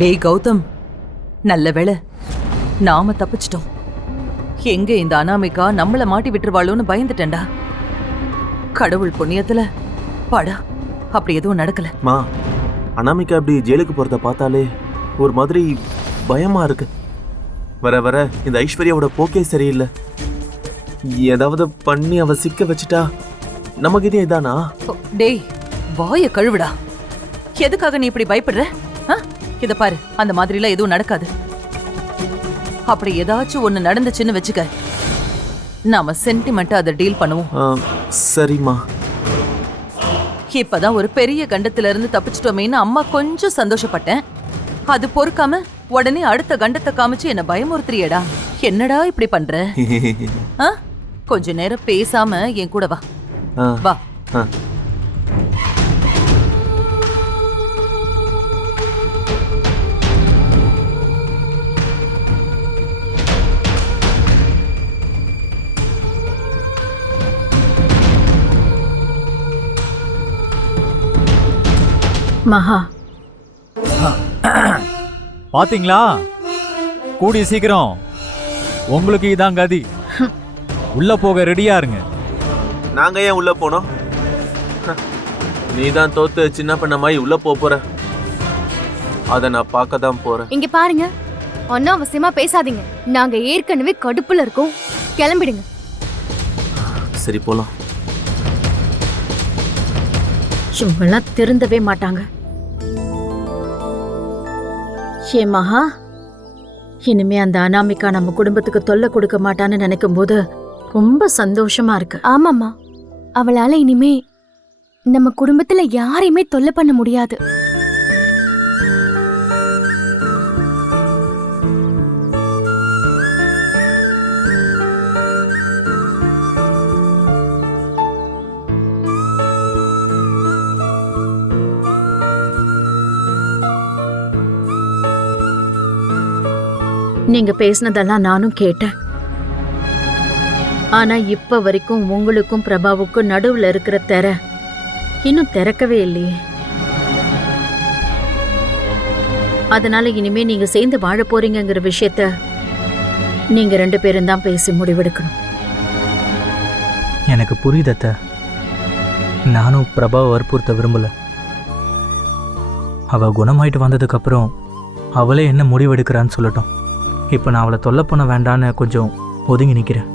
டேய் கௌதம், நல்ல வேளை நாம தப்பிச்சிட்டோம். எங்க இந்த அனாமிகா நம்மள மாட்டி விட்டுருவாளோன்னு பயந்துட்டேன்டா. கடவுள் புண்ணியத்துல பாடா அப்படி எதுவும் நடக்கல. மா, அனாமிகா இப்படி ஜெயிலுக்கு போறத பார்த்தாலே ஒரு மாதிரி பயமா இருக்கு. வர வர இந்த ஐஸ்வர்யாவோட போக்கே சரியில்லை. ஏதாவது பண்ணி அவ சிக்க வச்சுட்டா நமக்கு இதே இதானா? டேய் வாய கழுவுடா. எதுக்காக நீ இப்படி பயப்படுற? இத பாரு, அந்த மாதிரிலாம் எதுவும் நடக்காது. அப்படி ஏதாச்சும் ஒண்ணு நடந்துச்சுன்னு வச்சுக்க, நாம சென்டிமெண்டா அதை டீல் பண்ணுவோம். சரிம்மா. இப்பதான் ஒரு பெரிய கண்டத்துல இருந்து தப்பிச்சிட்டோமேன்னு அம்மா கொஞ்சம் சந்தோஷப்பட்டேன். அது பொறுக்காம உடனே அடுத்த கண்டத்தை காமிச்சு என்ன பயமுறுத்துறியடா. என்னடா இப்படி பண்ற? கொஞ்ச நேரம் பேசாம என் கூட வா. வா. மகா, பாத்தீங்களா? கூடிய சீக்கிரம் உங்களுக்கு இதான் கதி. உள்ள போக ரெடியா இருங்க. நாங்க ஏன் உள்ள போனோம்? நீதான் தோத்து சின்ன பண்ண மாதிரி உள்ள போற. அத நான் பார்க்க தான் போறேன். இங்க பாருங்க, அனாவசியமா பேசாதீங்க. நாங்க ஏற்கனவே கடுப்புல இருக்கோம். கிளம்பிடுங்க. சரி போலாம். இவங்கெல்லாம் திருந்தவே மாட்டாங்க. ஏ மகா, இனிமே அந்த அனாமிகா நம்ம குடும்பத்துக்கு தொல்லை கொடுக்க மாட்டான்னு நினைக்கும் போது ரொம்ப சந்தோஷமா இருக்கு. ஆமாம்மா, அவளால இனிமே நம்ம குடும்பத்துல யாரையுமே தொல்லை பண்ண முடியாது. நீங்க பேசினதெல்லாம் நானும் கேட்டேன். ஆனா இப்ப வரைக்கும் உங்களுக்கும் பிரபாவுக்கும் நடுவுல இருக்கிற திரை இன்னும் திறக்கவே இல்லையே. அதனால இனிமே நீங்க சேர்ந்து வாழ போறீங்கிற விஷயத்த நீங்க 2 பேரும் தான் பேசி முடிவெடுக்கணும். எனக்கு புரியுதத்த. நானும் பிரபாவை வற்புறுத்த விரும்பல. அவ குணமாயிட்டு வந்ததுக்கு அப்புறம் அவளே என்ன முடிவெடுக்கிறான்னு சொல்லட்டும். இப்போ நான் அவளை தொல்லை பண்ண வேண்டான்னு கொஞ்சம் ஒதுங்கி நிற்கிறேன்.